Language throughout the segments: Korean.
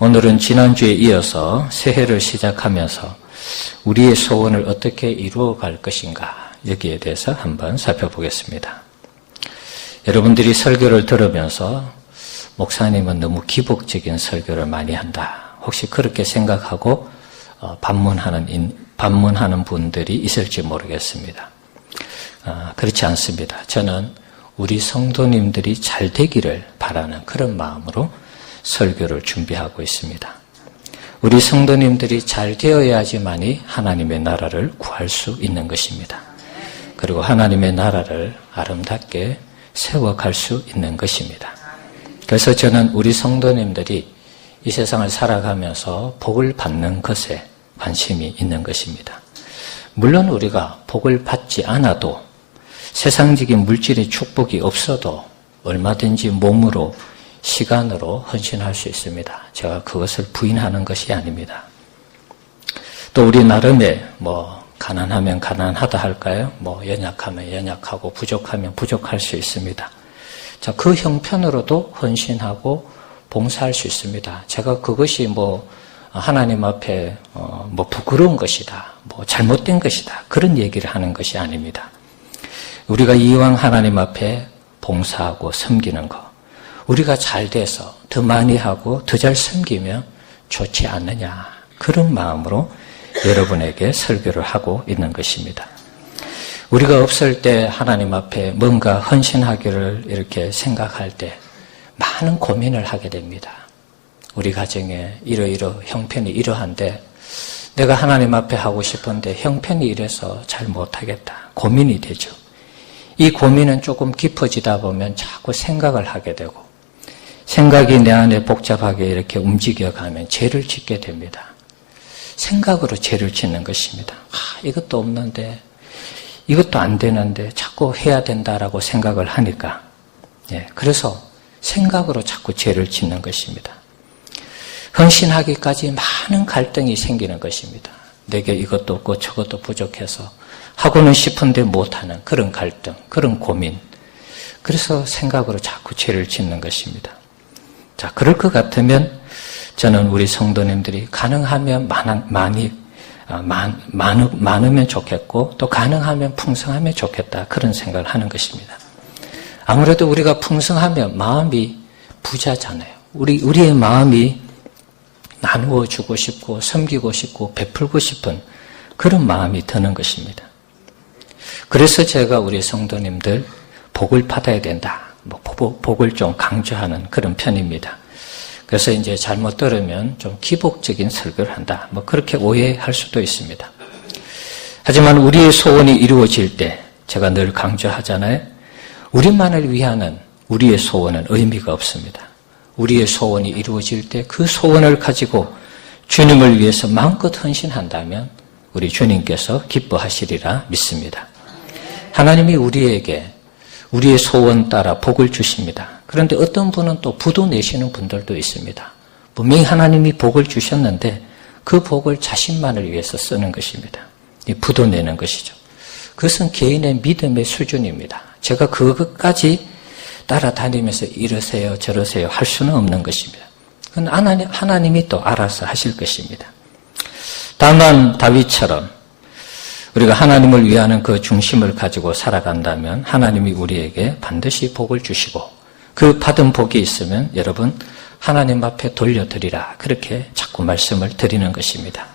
오늘은 지난주에 이어서 새해를 시작하면서 우리의 소원을 어떻게 이루어갈 것인가 여기에 대해서 한번 살펴보겠습니다. 여러분들이 설교를 들으면서 목사님은 너무 기복적인 설교를 많이 한다. 혹시 그렇게 생각하고 반문하는 분들이 있을지 모르겠습니다. 그렇지 않습니다. 저는 우리 성도님들이 잘 되기를 바라는 그런 마음으로 설교를 준비하고 있습니다. 우리 성도님들이 잘 되어야지만이 하나님의 나라를 구할 수 있는 것입니다. 그리고 하나님의 나라를 아름답게 세워갈 수 있는 것입니다. 그래서 저는 우리 성도님들이 이 세상을 살아가면서 복을 받는 것에 관심이 있는 것입니다. 물론 우리가 복을 받지 않아도 세상적인 물질의 축복이 없어도 얼마든지 몸으로 시간으로 헌신할 수 있습니다. 제가 그것을 부인하는 것이 아닙니다. 또 우리 나름의 가난하면 가난하다 할까요? 연약하면 연약하고 부족하면 부족할 수 있습니다. 자, 그 형편으로도 헌신하고 봉사할 수 있습니다. 제가 그것이 하나님 앞에 부끄러운 것이다, 잘못된 것이다, 그런 얘기를 하는 것이 아닙니다. 우리가 이왕 하나님 앞에 봉사하고 섬기는 것, 우리가 잘 돼서 더 많이 하고 더 잘 섬기면 좋지 않느냐, 그런 마음으로 여러분에게 설교를 하고 있는 것입니다. 우리가 없을 때 하나님 앞에 뭔가 헌신하기를 이렇게 생각할 때 많은 고민을 하게 됩니다. 우리 가정에 이러이러 형편이 이러한데 내가 하나님 앞에 하고 싶은데 형편이 이래서 잘 못하겠다, 고민이 되죠. 이 고민은 조금 깊어지다 보면 자꾸 생각을 하게 되고, 생각이 내 안에 복잡하게 이렇게 움직여가면 죄를 짓게 됩니다. 생각으로 죄를 짓는 것입니다. 이것도 없는데, 이것도 안 되는데 자꾸 해야 된다라고 생각을 하니까, 그래서 생각으로 자꾸 죄를 짓는 것입니다. 헌신하기까지 많은 갈등이 생기는 것입니다. 내게 이것도 없고 저것도 부족해서 하고는 싶은데 못하는 그런 갈등, 그런 고민. 그래서 생각으로 자꾸 죄를 짓는 것입니다. 자, 그럴 것 같으면 저는 우리 성도님들이 가능하면 많으면 좋겠고 또 가능하면 풍성하면 좋겠다, 그런 생각을 하는 것입니다. 아무래도 우리가 풍성하면 마음이 부자잖아요. 우리의 마음이 나누어 주고 싶고 섬기고 싶고 베풀고 싶은 그런 마음이 드는 것입니다. 그래서 제가 우리 성도님들 복을 받아야 된다, 복을 좀 강조하는 그런 편입니다. 그래서 이제 잘못 들으면 좀 기복적인 설교를 한다, 그렇게 오해할 수도 있습니다. 하지만 우리의 소원이 이루어질 때 제가 늘 강조하잖아요. 우리만을 위하는 우리의 소원은 의미가 없습니다. 우리의 소원이 이루어질 때 그 소원을 가지고 주님을 위해서 마음껏 헌신한다면 우리 주님께서 기뻐하시리라 믿습니다. 하나님이 우리에게 우리의 소원 따라 복을 주십니다. 그런데 어떤 분은 또 부도 내시는 분들도 있습니다. 분명히 하나님이 복을 주셨는데 그 복을 자신만을 위해서 쓰는 것입니다. 이 부도 내는 것이죠. 그것은 개인의 믿음의 수준입니다. 제가 그것까지 따라다니면서 이러세요 저러세요 할 수는 없는 것입니다. 그건 하나님이 또 알아서 하실 것입니다. 다만 다윗처럼 우리가 하나님을 위하는 그 중심을 가지고 살아간다면 하나님이 우리에게 반드시 복을 주시고, 그 받은 복이 있으면 여러분 하나님 앞에 돌려드리라, 그렇게 자꾸 말씀을 드리는 것입니다.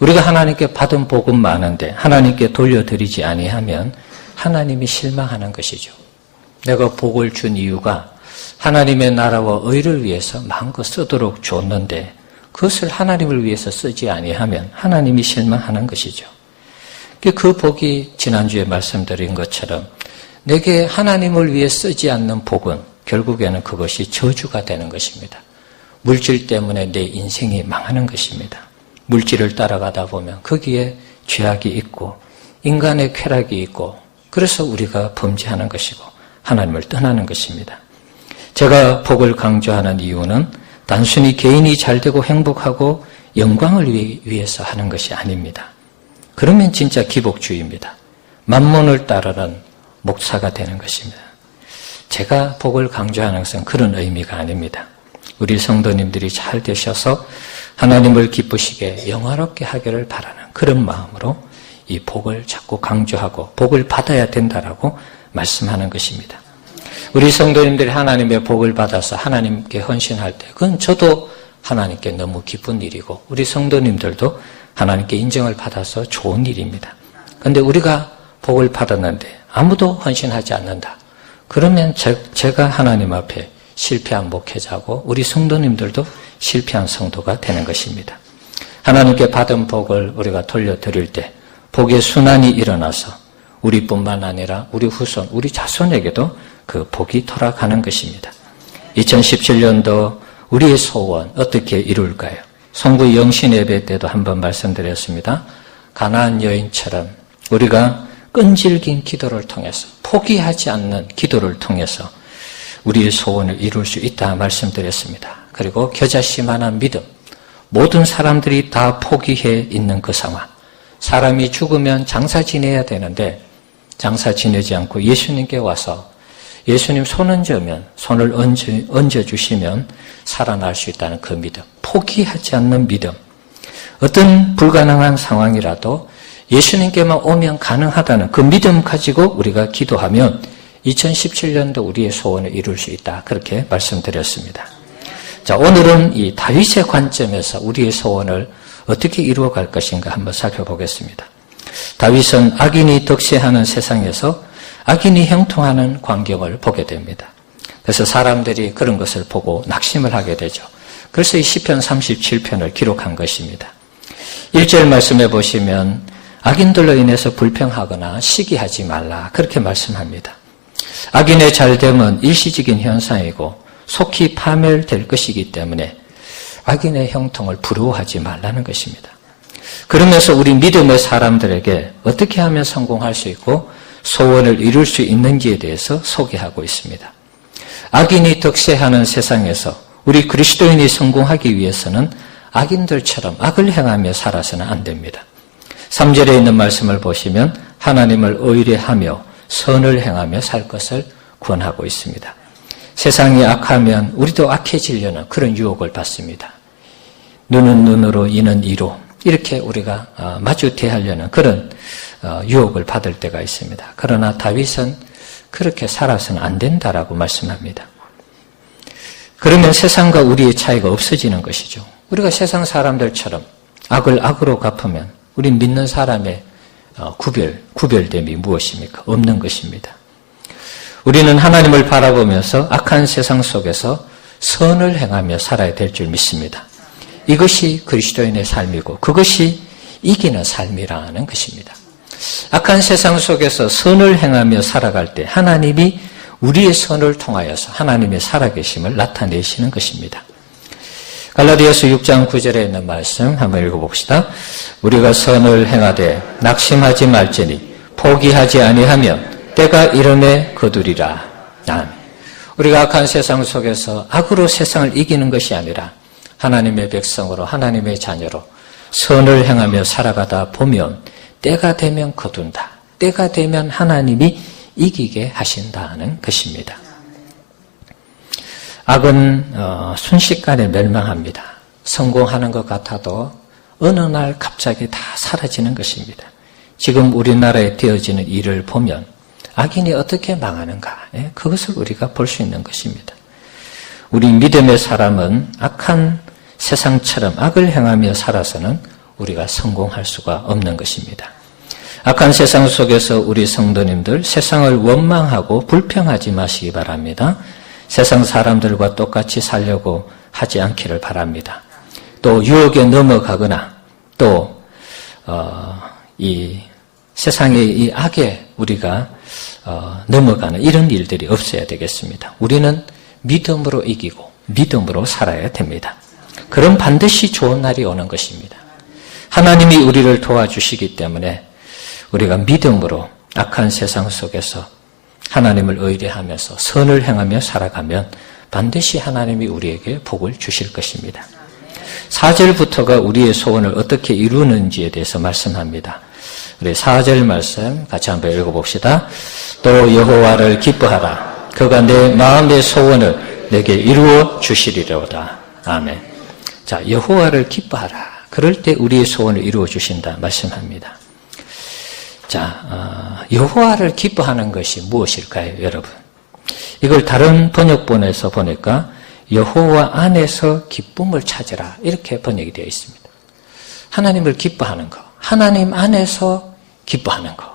우리가 하나님께 받은 복은 많은데 하나님께 돌려드리지 아니하면 하나님이 실망하는 것이죠. 내가 복을 준 이유가 하나님의 나라와 의를 위해서 마음껏 쓰도록 줬는데 그것을 하나님을 위해서 쓰지 아니하면 하나님이 실망하는 것이죠. 그 복이 지난주에 말씀드린 것처럼 내게 하나님을 위해 쓰지 않는 복은 결국에는 그것이 저주가 되는 것입니다. 물질 때문에 내 인생이 망하는 것입니다. 물질을 따라가다 보면 거기에 죄악이 있고 인간의 쾌락이 있고, 그래서 우리가 범죄하는 것이고 하나님을 떠나는 것입니다. 제가 복을 강조하는 이유는 단순히 개인이 잘되고 행복하고 영광을 위해서 하는 것이 아닙니다. 그러면 진짜 기복주의입니다. 만몬을 따르는 목사가 되는 것입니다. 제가 복을 강조하는 것은 그런 의미가 아닙니다. 우리 성도님들이 잘 되셔서 하나님을 기쁘시게 영화롭게 하기를 바라는 그런 마음으로 이 복을 자꾸 강조하고 복을 받아야 된다라고 말씀하는 것입니다. 우리 성도님들이 하나님의 복을 받아서 하나님께 헌신할 때 그건 저도 하나님께 너무 기쁜 일이고 우리 성도님들도 하나님께 인정을 받아서 좋은 일입니다. 그런데 우리가 복을 받았는데 아무도 헌신하지 않는다. 그러면 제가 하나님 앞에 실패한 목회자고 우리 성도님들도 실패한 성도가 되는 것입니다. 하나님께 받은 복을 우리가 돌려드릴 때 복의 순환이 일어나서 우리뿐만 아니라 우리 후손, 우리 자손에게도 그 복이 돌아가는 것입니다. 2017년도 우리의 소원 어떻게 이룰까요? 성부 영신 예배 때도 한번 말씀드렸습니다. 가나안 여인처럼 우리가 끈질긴 기도를 통해서 포기하지 않는 기도를 통해서 우리의 소원을 이룰 수 있다 말씀드렸습니다. 그리고 겨자씨만한 믿음, 모든 사람들이 다 포기해 있는 그 상황. 사람이 죽으면 장사 지내야 되는데 장사 지내지 않고 예수님께 와서 예수님 손 얹으면 손을 얹어주시면 살아날 수 있다는 그 믿음. 포기하지 않는 믿음. 어떤 불가능한 상황이라도 예수님께만 오면 가능하다는 그 믿음 가지고 우리가 기도하면 2017년도 우리의 소원을 이룰 수 있다. 그렇게 말씀드렸습니다. 자, 오늘은 이 다윗의 관점에서 우리의 소원을 어떻게 이루어갈 것인가 한번 살펴보겠습니다. 다윗은 악인이 득세하는 세상에서 악인이 형통하는 광경을 보게 됩니다. 그래서 사람들이 그런 것을 보고 낙심을 하게 되죠. 그래서 이 시편 37편을 기록한 것입니다. 1절 말씀해 보시면 악인들로 인해서 불평하거나 시기하지 말라 그렇게 말씀합니다. 악인의 잘됨은 일시적인 현상이고 속히 파멸될 것이기 때문에 악인의 형통을 부러워하지 말라는 것입니다. 그러면서 우리 믿음의 사람들에게 어떻게 하면 성공할 수 있고 소원을 이룰 수 있는지에 대해서 소개하고 있습니다. 악인이 득세하는 세상에서 우리 그리스도인이 성공하기 위해서는 악인들처럼 악을 행하며 살아서는 안 됩니다. 3절에 있는 말씀을 보시면 하나님을 의뢰하며 선을 행하며 살 것을 권하고 있습니다. 세상이 악하면 우리도 악해지려는 그런 유혹을 받습니다. 눈은 눈으로 이는 이로 이렇게 우리가 마주 대하려는 그런 유혹을 받을 때가 있습니다. 그러나 다윗은 그렇게 살아서는 안 된다라고 말씀합니다. 그러면 세상과 우리의 차이가 없어지는 것이죠. 우리가 세상 사람들처럼 악을 악으로 갚으면 우리 믿는 사람의 구별됨이 무엇입니까? 없는 것입니다. 우리는 하나님을 바라보면서 악한 세상 속에서 선을 행하며 살아야 될 줄 믿습니다. 이것이 그리스도인의 삶이고 그것이 이기는 삶이라는 것입니다. 악한 세상 속에서 선을 행하며 살아갈 때 하나님이 우리의 선을 통하여서 하나님의 살아계심을 나타내시는 것입니다. 갈라디아서 6장 9절에 있는 말씀 한번 읽어봅시다. 우리가 선을 행하되 낙심하지 말지니 포기하지 아니하면 때가 이름에 거두리라. 아멘. 우리가 악한 세상 속에서 악으로 세상을 이기는 것이 아니라 하나님의 백성으로 하나님의 자녀로 선을 행하며 살아가다 보면 때가 되면 거둔다. 때가 되면 하나님이 이기게 하신다는 것입니다. 악은 순식간에 멸망합니다. 성공하는 것 같아도 어느 날 갑자기 다 사라지는 것입니다. 지금 우리나라에 되어지는 일을 보면 악인이 어떻게 망하는가 그것을 우리가 볼 수 있는 것입니다. 우리 믿음의 사람은 악한 세상처럼 악을 행하며 살아서는 우리가 성공할 수가 없는 것입니다. 악한 세상 속에서 우리 성도님들 세상을 원망하고 불평하지 마시기 바랍니다. 세상 사람들과 똑같이 살려고 하지 않기를 바랍니다. 또 유혹에 넘어가거나 또 이 세상의 이 악에 우리가 넘어가는 이런 일들이 없어야 되겠습니다. 우리는 믿음으로 이기고 믿음으로 살아야 됩니다. 그럼 반드시 좋은 날이 오는 것입니다. 하나님이 우리를 도와주시기 때문에 우리가 믿음으로 악한 세상 속에서 하나님을 의뢰하면서 선을 행하며 살아가면 반드시 하나님이 우리에게 복을 주실 것입니다. 4절부터가 우리의 소원을 어떻게 이루는지에 대해서 말씀합니다. 우리 4절 말씀 같이 한번 읽어봅시다. 또 여호와를 기뻐하라. 그가 내 마음의 소원을 내게 이루어 주시리로다. 아멘. 자, 여호와를 기뻐하라. 그럴 때 우리의 소원을 이루어 주신다 말씀합니다. 자, 여호와를 기뻐하는 것이 무엇일까요, 여러분? 이걸 다른 번역본에서 보니까 여호와 안에서 기쁨을 찾으라 이렇게 번역이 되어 있습니다. 하나님을 기뻐하는 것, 하나님 안에서 기뻐하는 것,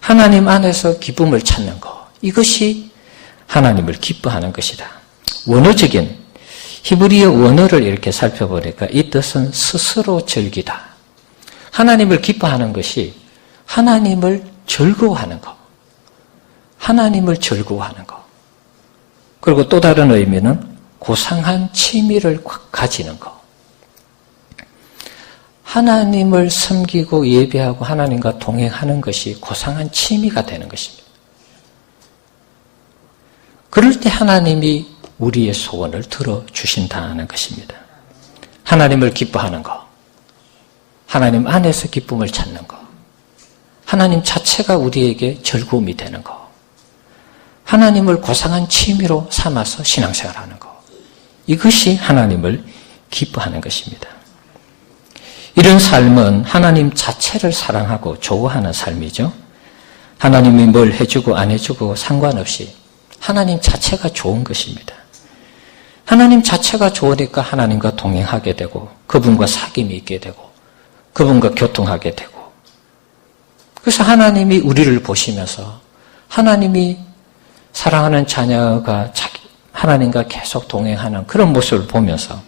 하나님 안에서 기쁨을 찾는 것, 이것이 하나님을 기뻐하는 것이다. 원어적인 히브리어 원어를 이렇게 살펴보니까 이 뜻은 스스로 즐기다. 하나님을 기뻐하는 것이 하나님을 즐거워하는 것, 하나님을 즐거워하는 것. 그리고 또 다른 의미는 고상한 취미를 가지는 것. 하나님을 섬기고 예배하고 하나님과 동행하는 것이 고상한 취미가 되는 것입니다. 그럴 때 하나님이 우리의 소원을 들어주신다는 것입니다. 하나님을 기뻐하는 것, 하나님 안에서 기쁨을 찾는 것, 하나님 자체가 우리에게 즐거움이 되는 것, 하나님을 고상한 취미로 삼아서 신앙생활하는 것, 이것이 하나님을 기뻐하는 것입니다. 이런 삶은 하나님 자체를 사랑하고 좋아하는 삶이죠. 하나님이 뭘 해주고 안 해주고 상관없이 하나님 자체가 좋은 것입니다. 하나님 자체가 좋으니까 하나님과 동행하게 되고 그분과 사귐이 있게 되고 그분과 교통하게 되고, 그래서 하나님이 우리를 보시면서 하나님이 사랑하는 자녀가 하나님과 계속 동행하는 그런 모습을 보면서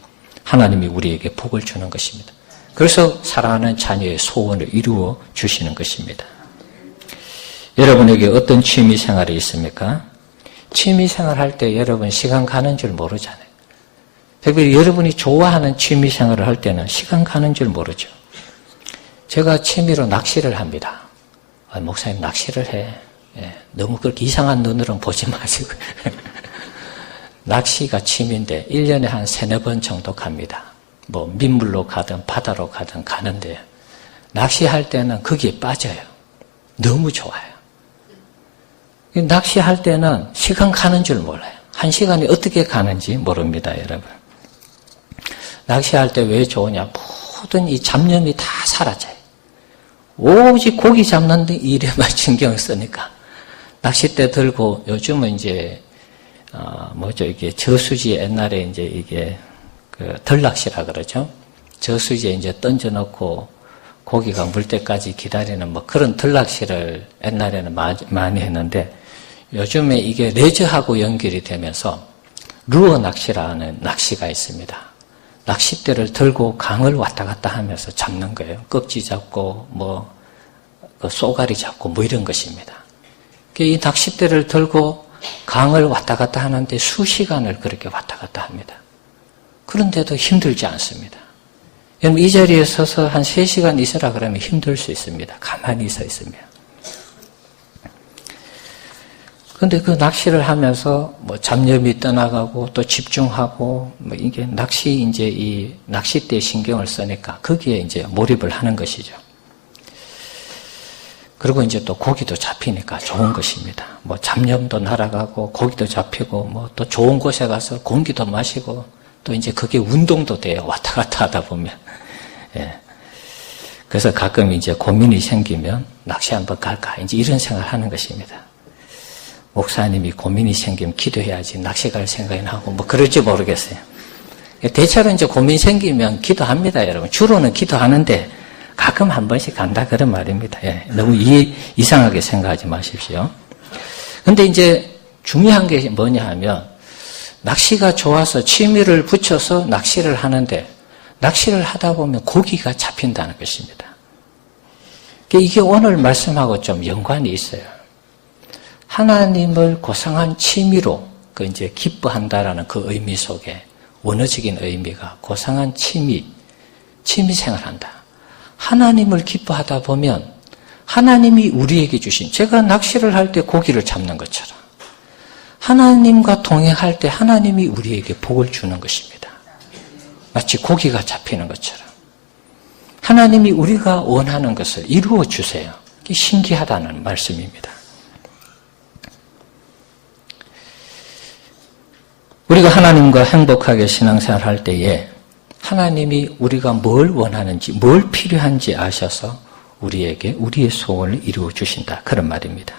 하나님이 우리에게 복을 주는 것입니다. 그래서 사랑하는 자녀의 소원을 이루어 주시는 것입니다. 여러분에게 어떤 취미 생활이 있습니까? 취미 생활 할 때 여러분 시간 가는 줄 모르잖아요. 특별히 여러분이 좋아하는 취미 생활을 할 때는 시간 가는 줄 모르죠. 제가 취미로 낚시를 합니다. 목사님 낚시를 해. 너무 그렇게 이상한 눈으로는 보지 마시고. 낚시가 취미인데 1년에 한 3-4번 정도 갑니다. 뭐 민물로 가든 바다로 가든 가는데 낚시할 때는 거기에 빠져요. 너무 좋아요. 낚시할 때는 시간 가는 줄 몰라요. 1시간이 어떻게 가는지 모릅니다, 여러분. 낚시할 때 왜 좋으냐? 모든 이 잡념이 다 사라져요. 오직 고기 잡는 데 일에만 신경을 쓰니까. 낚싯대 들고 요즘은 이제 이게 저수지 옛날에 이제 이게 덜낚시라 그러죠. 저수지에 이제 던져놓고 고기가 물 때까지 기다리는 그런 덜낚시를 옛날에는 많이 했는데 요즘에 이게 레저하고 연결이 되면서 루어 낚시라는 낚시가 있습니다. 낚싯대를 들고 강을 왔다 갔다 하면서 잡는 거예요. 꺽지 잡고 쏘가리 잡고 이런 것입니다. 이 낚싯대를 들고 강을 왔다 갔다 하는데 수시간을 그렇게 왔다 갔다 합니다. 그런데도 힘들지 않습니다. 여러분 이 자리에 서서 한 3시간 있으라 그러면 힘들 수 있습니다. 가만히 서 있으면. 그런데 그 낚시를 하면서 잡념이 떠나가고 또 집중하고 이게 이 낚싯대에 신경을 쓰니까 거기에 이제 몰입을 하는 것이죠. 그리고 이제 또 고기도 잡히니까 좋은 것입니다. 잡념도 날아가고 고기도 잡히고 또 좋은 곳에 가서 공기도 마시고 또 이제 그게 운동도 돼요. 왔다 갔다 하다 보면. 예. 그래서 가끔 이제 고민이 생기면 낚시 한번 갈까? 이제 이런 생각을 하는 것입니다. 목사님이 고민이 생기면 기도해야지 낚시 갈 생각이 나고 그럴지 모르겠어요. 대체로 이제 고민 생기면 기도합니다, 여러분. 주로는 기도하는데 가끔 한 번씩 간다 그런 말입니다. 예. 너무 이상하게 생각하지 마십시오. 근데 이제 중요한 게 뭐냐 하면 낚시가 좋아서 취미를 붙여서 낚시를 하는데 낚시를 하다 보면 고기가 잡힌다는 것입니다. 이게 오늘 말씀하고 좀 연관이 있어요. 하나님을 고상한 취미로 이제 기뻐한다라는 그 의미 속에 원어적인 의미가 고상한 취미 생활한다. 하나님을 기뻐하다 보면 하나님이 우리에게 주신, 제가 낚시를 할 때 고기를 잡는 것처럼 하나님과 동행할 때 하나님이 우리에게 복을 주는 것입니다. 마치 고기가 잡히는 것처럼 하나님이 우리가 원하는 것을 이루어 주세요. 이게 신기하다는 말씀입니다. 우리가 하나님과 행복하게 신앙생활 할 때에 하나님이 우리가 뭘 원하는지, 뭘 필요한지 아셔서 우리에게 우리의 소원을 이루어 주신다. 그런 말입니다.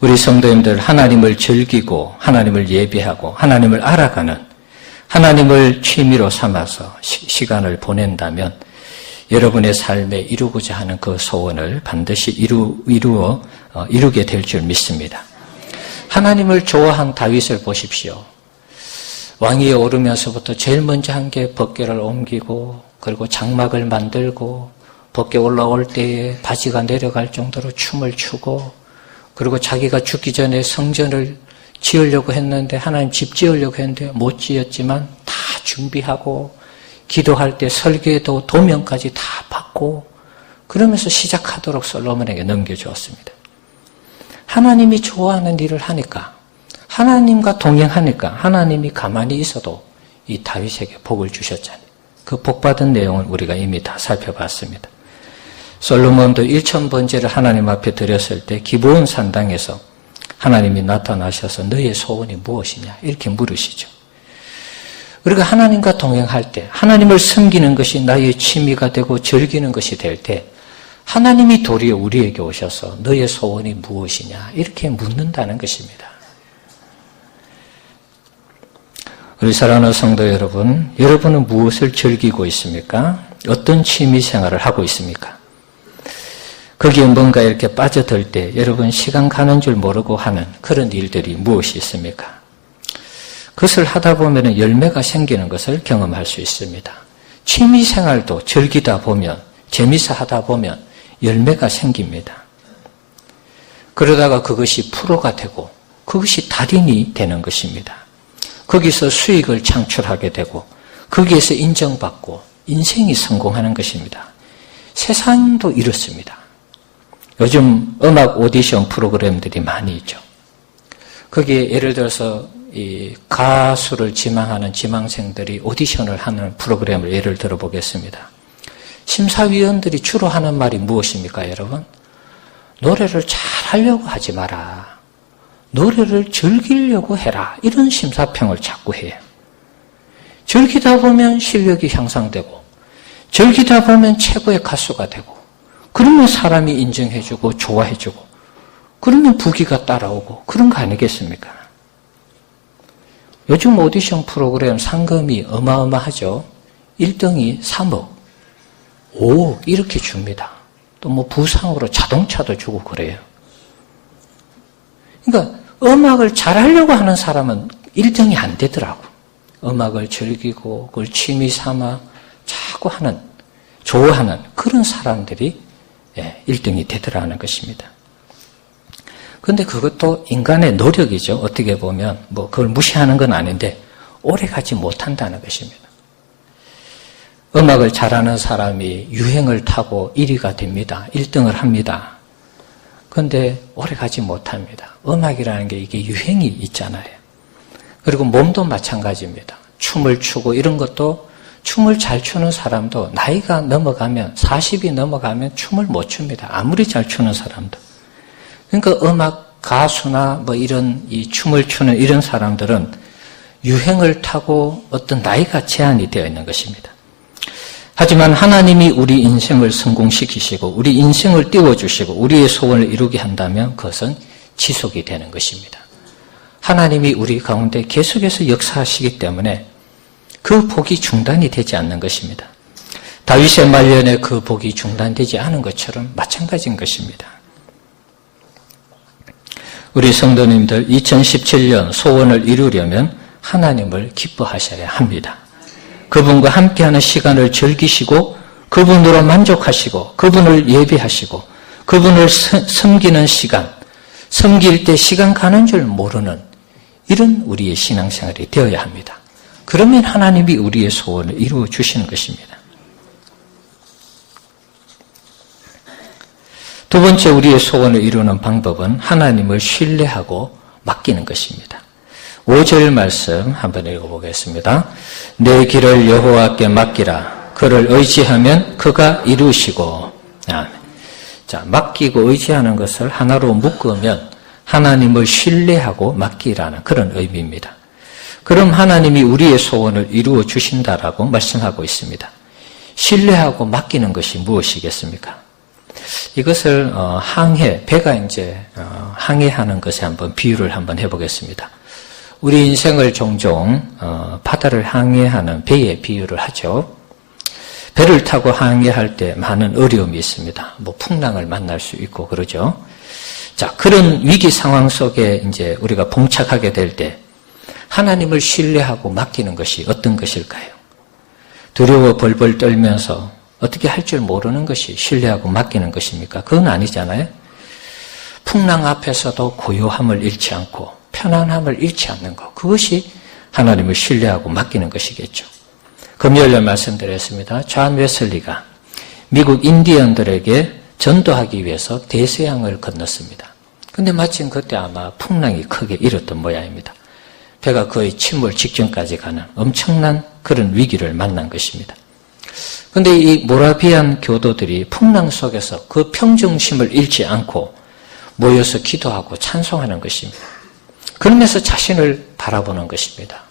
우리 성도님들 하나님을 즐기고 하나님을 예배하고 하나님을 알아가는 하나님을 취미로 삼아서 시간을 보낸다면 여러분의 삶에 이루고자 하는 그 소원을 반드시 이루게 될 줄 믿습니다. 하나님을 좋아한 다윗을 보십시오. 왕위에 오르면서부터 제일 먼저 한 게 법궤를 옮기고 그리고 장막을 만들고 법궤 올라올 때에 바지가 내려갈 정도로 춤을 추고 그리고 자기가 죽기 전에 성전을 지으려고 했는데 하나님 집 지으려고 했는데 못 지었지만 다 준비하고 기도할 때 설계도 도면까지 다 받고 그러면서 시작하도록 솔로몬에게 넘겨주었습니다. 하나님이 좋아하는 일을 하니까 하나님과 동행하니까 하나님이 가만히 있어도 이 다윗에게 복을 주셨잖아요. 그 복받은 내용을 우리가 이미 다 살펴봤습니다. 솔로몬도 1000번제를 하나님 앞에 드렸을 때 기브온 산당에서 하나님이 나타나셔서 너의 소원이 무엇이냐 이렇게 물으시죠. 우리가 하나님과 동행할 때 하나님을 섬기는 것이 나의 취미가 되고 즐기는 것이 될 때 하나님이 도리어 우리에게 오셔서 너의 소원이 무엇이냐 이렇게 묻는다는 것입니다. 우리 사랑하는 성도 여러분, 여러분은 무엇을 즐기고 있습니까? 어떤 취미 생활을 하고 있습니까? 거기에 뭔가 이렇게 빠져들 때 여러분 시간 가는 줄 모르고 하는 그런 일들이 무엇이 있습니까? 그것을 하다 보면 열매가 생기는 것을 경험할 수 있습니다. 취미 생활도 즐기다 보면 재미있어 하다 보면 열매가 생깁니다. 그러다가 그것이 프로가 되고 그것이 달인이 되는 것입니다. 거기서 수익을 창출하게 되고 거기에서 인정받고 인생이 성공하는 것입니다. 세상도 이렇습니다. 요즘 음악 오디션 프로그램들이 많이 있죠. 거기에 예를 들어서 이 가수를 지망하는 지망생들이 오디션을 하는 프로그램을 예를 들어 보겠습니다. 심사위원들이 주로 하는 말이 무엇입니까, 여러분? 노래를 잘 하려고 하지 마라. 노래를 즐기려고 해라. 이런 심사평을 자꾸 해요. 즐기다 보면 실력이 향상되고 즐기다 보면 최고의 가수가 되고 그러면 사람이 인정해주고 좋아해주고 그러면 부귀가 따라오고 그런 거 아니겠습니까? 요즘 오디션 프로그램 상금이 어마어마하죠. 1등이 3억, 5억 이렇게 줍니다. 또 뭐 부상으로 자동차도 주고 그래요. 그러니까 음악을 잘하려고 하는 사람은 1등이 안 되더라고. 음악을 즐기고 그걸 취미 삼아 자꾸 하는, 좋아하는 그런 사람들이 1등이 되더라는 것입니다. 그런데 그것도 인간의 노력이죠. 어떻게 보면 뭐 그걸 무시하는 건 아닌데 오래가지 못한다는 것입니다. 음악을 잘하는 사람이 유행을 타고 1위가 됩니다. 1등을 합니다. 그런데 오래가지 못합니다. 음악이라는 게 이게 유행이 있잖아요. 그리고 몸도 마찬가지입니다. 춤을 추고 이런 것도 춤을 잘 추는 사람도 나이가 넘어가면 40이 넘어가면 춤을 못 춥니다. 아무리 잘 추는 사람도. 그러니까 음악 가수나 뭐 이런 이 춤을 추는 이런 사람들은 유행을 타고 어떤 나이가 제한이 되어 있는 것입니다. 하지만 하나님이 우리 인생을 성공시키시고 우리 인생을 띄워주시고 우리의 소원을 이루게 한다면 그것은 지속이 되는 것입니다. 하나님이 우리 가운데 계속해서 역사하시기 때문에 그 복이 중단이 되지 않는 것입니다. 다윗의 말년에 그 복이 중단되지 않은 것처럼 마찬가지인 것입니다. 우리 성도님들 2017년 소원을 이루려면 하나님을 기뻐하셔야 합니다. 그분과 함께하는 시간을 즐기시고 그분으로 만족하시고 그분을 예배하시고 그분을 섬기는 시간, 섬길 때 시간 가는 줄 모르는 이런 우리의 신앙생활이 되어야 합니다. 그러면 하나님이 우리의 소원을 이루어 주시는 것입니다. 두 번째 우리의 소원을 이루는 방법은 하나님을 신뢰하고 맡기는 것입니다. 5절 말씀 한번 읽어보겠습니다. 내 길을 여호와께 맡기라. 그를 의지하면 그가 이루시고. 자, 맡기고 의지하는 것을 하나로 묶으면 하나님을 신뢰하고 맡기라는 그런 의미입니다. 그럼 하나님이 우리의 소원을 이루어 주신다라고 말씀하고 있습니다. 신뢰하고 맡기는 것이 무엇이겠습니까? 이것을 배가 이제 항해하는 것에 한번 비유를 한번 해보겠습니다. 우리 인생을 종종 바다를 항해하는 배에 비유를 하죠. 배를 타고 항해할 때 많은 어려움이 있습니다. 뭐 풍랑을 만날 수 있고 그러죠. 자, 그런 위기 상황 속에 이제 우리가 봉착하게 될 때 하나님을 신뢰하고 맡기는 것이 어떤 것일까요? 두려워 벌벌 떨면서 어떻게 할 줄 모르는 것이 신뢰하고 맡기는 것입니까? 그건 아니잖아요. 풍랑 앞에서도 고요함을 잃지 않고 편안함을 잃지 않는 것. 그것이 하나님을 신뢰하고 맡기는 것이겠죠. 금요일에 말씀드렸습니다. 존 웨슬리가 미국 인디언들에게 전도하기 위해서 대서양을 건넜습니다. 근데 마침 그때 아마 풍랑이 크게 일었던 모양입니다. 배가 거의 침몰 직전까지 가는 엄청난 그런 위기를 만난 것입니다. 근데 이 모라비안 교도들이 풍랑 속에서 그 평정심을 잃지 않고 모여서 기도하고 찬송하는 것입니다. 그러면서 자신을 바라보는 것입니다.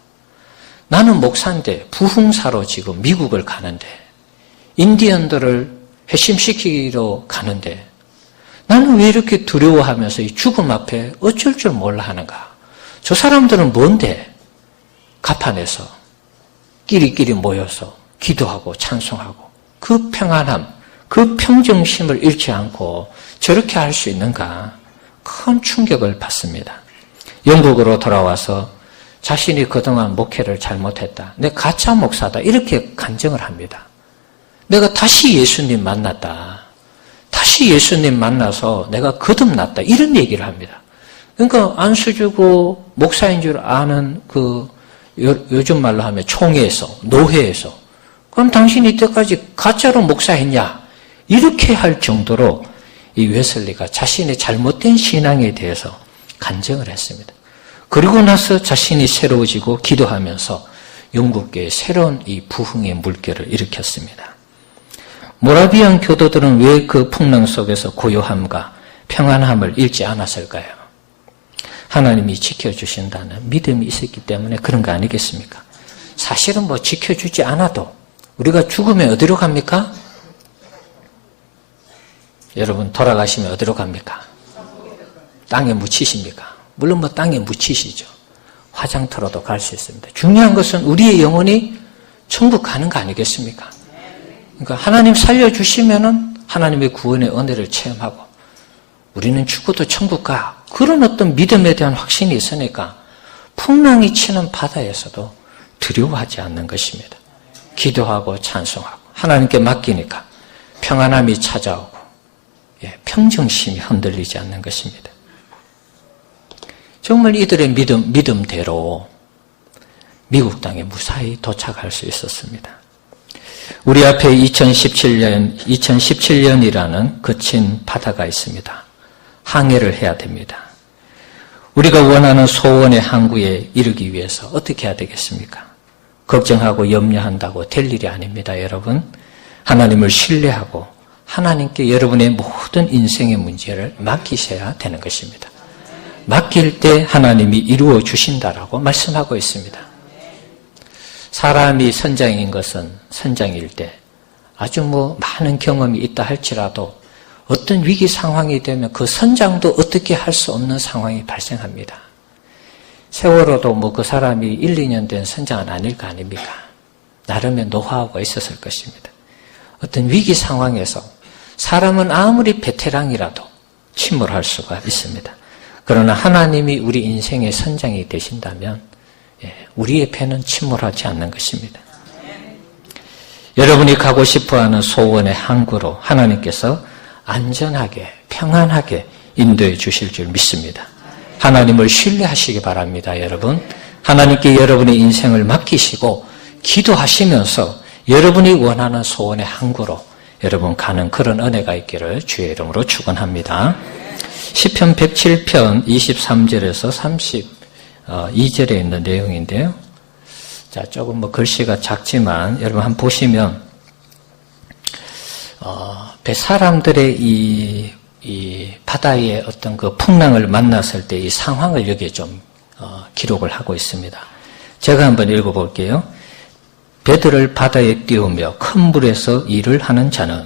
나는 목사인데 부흥사로 지금 미국을 가는데 인디언들을 회심시키러 가는데 나는 왜 이렇게 두려워하면서 이 죽음 앞에 어쩔 줄 몰라 하는가? 저 사람들은 뭔데? 가판에서 끼리끼리 모여서 기도하고 찬송하고 그 평안함, 그 평정심을 잃지 않고 저렇게 할 수 있는가? 큰 충격을 받습니다. 영국으로 돌아와서 자신이 그동안 목회를 잘못했다. 내가 가짜 목사다. 이렇게 간증을 합니다. 내가 다시 예수님 만났다. 다시 예수님 만나서 내가 거듭났다. 이런 얘기를 합니다. 그러니까 안수 주고 목사인 줄 아는 요즘 말로 하면 총회에서, 노회에서 그럼 당신이 이때까지 가짜로 목사했냐? 이렇게 할 정도로 이 웨슬리가 자신의 잘못된 신앙에 대해서 간증을 했습니다. 그리고 나서 자신이 새로워지고 기도하면서 영국교회에 새로운 이 부흥의 물결을 일으켰습니다. 모라비안 교도들은 왜 그 풍랑 속에서 고요함과 평안함을 잃지 않았을까요? 하나님이 지켜주신다는 믿음이 있었기 때문에 그런 거 아니겠습니까? 사실은 뭐 지켜주지 않아도 우리가 죽으면 어디로 갑니까? 여러분 돌아가시면 어디로 갑니까? 땅에 묻히십니까? 물론 뭐 땅에 묻히시죠. 화장터로도 갈 수 있습니다. 중요한 것은 우리의 영혼이 천국 가는 거 아니겠습니까? 그러니까 하나님 살려주시면은 하나님의 구원의 은혜를 체험하고 우리는 죽어도 천국 가. 그런 어떤 믿음에 대한 확신이 있으니까 풍랑이 치는 바다에서도 두려워하지 않는 것입니다. 기도하고 찬송하고 하나님께 맡기니까 평안함이 찾아오고 평정심이 흔들리지 않는 것입니다. 정말 이들의 믿음대로 미국 땅에 무사히 도착할 수 있었습니다. 우리 앞에 2017년이라는 거친 바다가 있습니다. 항해를 해야 됩니다. 우리가 원하는 소원의 항구에 이르기 위해서 어떻게 해야 되겠습니까? 걱정하고 염려한다고 될 일이 아닙니다, 여러분. 하나님을 신뢰하고 하나님께 여러분의 모든 인생의 문제를 맡기셔야 되는 것입니다. 맡길 때 하나님이 이루어 주신다라고 말씀하고 있습니다. 사람이 선장인 것은 선장일 때 아주 많은 경험이 있다 할지라도 어떤 위기 상황이 되면 그 선장도 어떻게 할 수 없는 상황이 발생합니다. 세월호도 그 사람이 1, 2년 된 선장은 아닐 거 아닙니까? 나름의 노하우가 있었을 것입니다. 어떤 위기 상황에서 사람은 아무리 베테랑이라도 침몰할 수가 있습니다. 그러나 하나님이 우리 인생의 선장이 되신다면 우리의 배는 침몰하지 않는 것입니다. 여러분이 가고 싶어하는 소원의 항구로 하나님께서 안전하게 평안하게 인도해 주실 줄 믿습니다. 하나님을 신뢰하시기 바랍니다. 여러분 하나님께 여러분의 인생을 맡기시고 기도하시면서 여러분이 원하는 소원의 항구로 여러분 가는 그런 은혜가 있기를 주의 이름으로 축원합니다. 시편 107편 23절에서 32절에 있는 내용인데요. 자, 조금 글씨가 작지만 여러분 한번 보시면 사람들의 이 바다의 어떤 그 풍랑을 만났을 때 이 상황을 여기에 좀 기록을 하고 있습니다. 제가 한번 읽어볼게요. 배들을 바다에 띄우며 큰 물에서 일을 하는 자는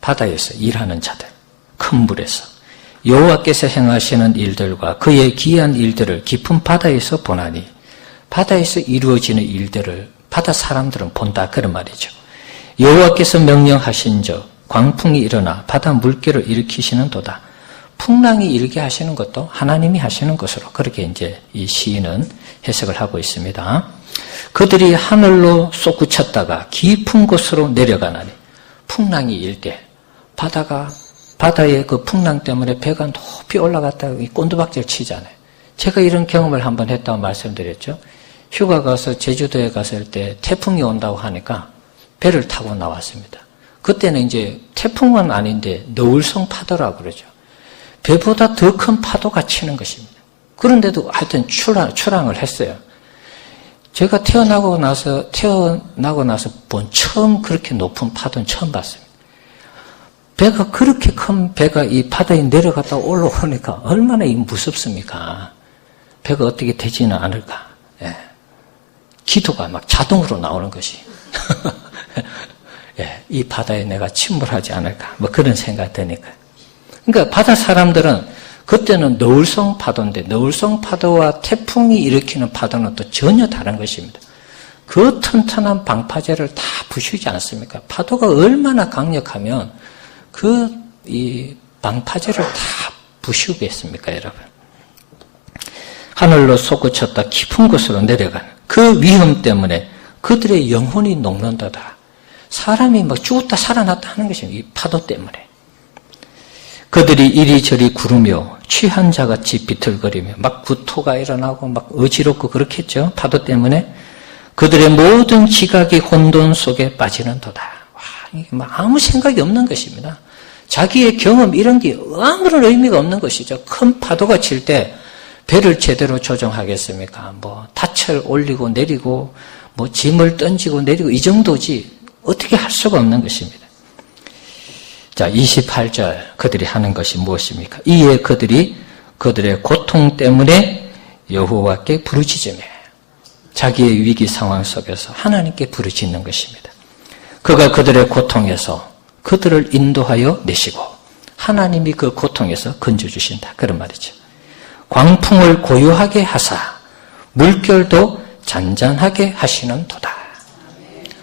바다에서 일하는 자들, 큰 물에서 여호와께서 행하시는 일들과 그의 기이한 일들을 깊은 바다에서 보나니 바다에서 이루어지는 일들을 바다 사람들은 본다 그런 말이죠. 여호와께서 명령하신 적 광풍이 일어나 바다 물결을 일으키시는 도다. 풍랑이 일게 하시는 것도 하나님이 하시는 것으로 그렇게 이제 이 시인은 해석을 하고 있습니다. 그들이 하늘로 솟구쳤다가 깊은 곳으로 내려가나니 풍랑이 일 때 바다의 그 풍랑 때문에 배가 높이 올라갔다가 꼰두박질 치잖아요. 제가 이런 경험을 한번 했다고 말씀드렸죠. 휴가 가서 제주도에 갔을 때 태풍이 온다고 하니까 배를 타고 나왔습니다. 그때는 이제 태풍은 아닌데 너울성 파도라고 그러죠. 배보다 더 큰 파도가 치는 것입니다. 그런데도 하여튼 출항을 했어요. 제가 태어나고 나서 처음 그렇게 높은 파도는 처음 봤습니다. 배가 그렇게 큰 배가 이 바다에 내려갔다 올라오니까 얼마나 무섭습니까? 배가 어떻게 되지는 않을까? 예. 기도가 막 자동으로 나오는 것이. 예, 이 바다에 내가 침몰하지 않을까? 뭐 그런 생각 드니까. 그러니까 바다 사람들은 그때는 너울성 파도인데 너울성 파도와 태풍이 일으키는 파도는 또 전혀 다른 것입니다. 그 튼튼한 방파제를 다 부수지 않습니까? 파도가 얼마나 강력하면 이 방파제를 다 부수겠습니까, 여러분? 하늘로 솟구쳤다 깊은 곳으로 내려가는 그 위험 때문에 그들의 영혼이 녹는다다. 사람이 막 죽었다 살아났다 하는 것입니다. 이 파도 때문에. 그들이 이리저리 구르며 취한 자같이 비틀거리며 막 구토가 일어나고 막 어지럽고 그렇겠죠. 파도 때문에. 그들의 모든 지각이 혼돈 속에 빠지는 도다. 와, 이게 막 아무 생각이 없는 것입니다. 자기의 경험 이런 게 아무런 의미가 없는 것이죠. 큰 파도가 칠 때 배를 제대로 조정하겠습니까? 뭐 닻을 올리고 내리고 뭐 짐을 던지고 내리고 이 정도지 어떻게 할 수가 없는 것입니다. 자, 28절 그들이 하는 것이 무엇입니까? 이에 그들의 고통 때문에 여호와께 부르짖으며 자기의 위기 상황 속에서 하나님께 부르짖는 것입니다. 그가 그들의 고통에서 그들을 인도하여 내시고 하나님이 그 고통에서 건져주신다. 그런 말이죠. 광풍을 고요하게 하사 물결도 잔잔하게 하시는 도다.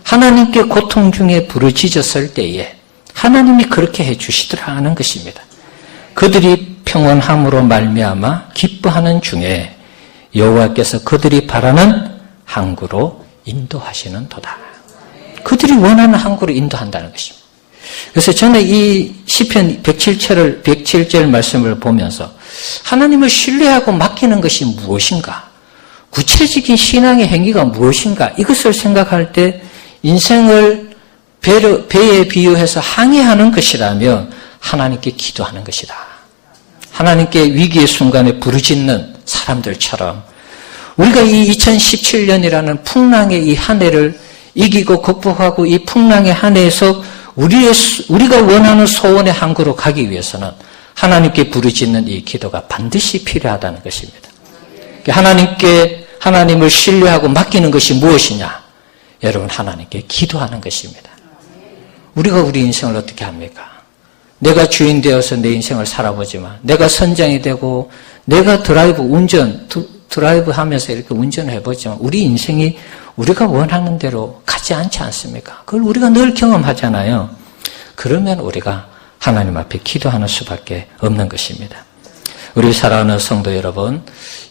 하나님께 고통 중에 부르짖었을 때에 하나님이 그렇게 해주시더라 하는 것입니다. 그들이 평온함으로 말미암아 기뻐하는 중에 여호와께서 그들이 바라는 항구로 인도하시는 도다. 그들이 원하는 항구로 인도한다는 것입니다. 그래서 저는 이 시편 107절 말씀을 보면서 하나님을 신뢰하고 맡기는 것이 무엇인가? 구체적인 신앙의 행위가 무엇인가? 이것을 생각할 때 인생을 배에 비유해서 항해하는 것이라면 하나님께 기도하는 것이다. 하나님께 위기의 순간에 부르짖는 사람들처럼 우리가 이 2017년이라는 풍랑의 이 한 해를 이기고 극복하고 이 풍랑의 한 해에서 우리가 원하는 소원의 항구로 가기 위해서는 하나님께 부르짖는 이 기도가 반드시 필요하다는 것입니다. 하나님을 신뢰하고 맡기는 것이 무엇이냐? 여러분, 하나님께 기도하는 것입니다. 우리가 우리 인생을 어떻게 합니까? 내가 주인 되어서 내 인생을 살아보지만 내가 선장이 되고 내가 드라이브 하면서 이렇게 운전을 해보지만 우리 인생이 우리가 원하는 대로 가지 않지 않습니까? 그걸 우리가 늘 경험하잖아요. 그러면 우리가 하나님 앞에 기도하는 수밖에 없는 것입니다. 우리 사랑하는 성도 여러분,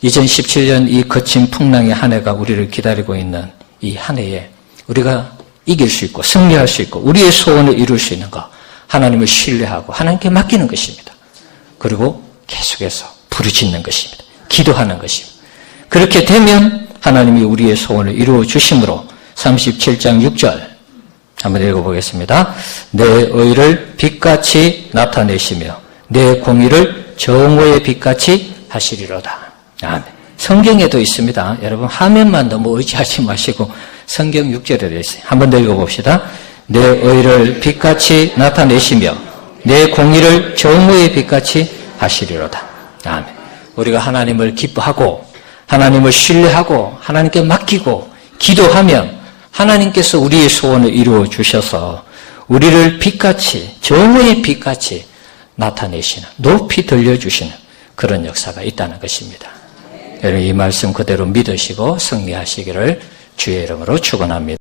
2017년 이 거친 풍랑의 한 해가 우리를 기다리고 있는 이 한 해에 우리가 이길 수 있고 승리할 수 있고 우리의 소원을 이룰 수 있는 것, 하나님을 신뢰하고 하나님께 맡기는 것입니다. 그리고 계속해서 부르짖는 것입니다. 기도하는 것입니다. 그렇게 되면 하나님이 우리의 소원을 이루어 주심으로 37장 6절 한번 읽어보겠습니다. 내 의를 빛같이 나타내시며 내 공의를 정오의 빛같이 하시리로다. 아멘. 성경에도 있습니다. 여러분 화면만 너무 의지하지 마시고 성경 6절에 되어 있어요. 한번 더 읽어봅시다. 내 의를 빛같이 나타내시며 내 공의를 정오의 빛같이 하시리로다. 아멘. 우리가 하나님을 기뻐하고 하나님을 신뢰하고 하나님께 맡기고 기도하면 하나님께서 우리의 소원을 이루어 주셔서 우리를 빛같이, 정오의 빛같이 나타내시는, 높이 들려주시는 그런 역사가 있다는 것입니다. 여러분 이 말씀 그대로 믿으시고 승리하시기를 주의 이름으로 축원합니다.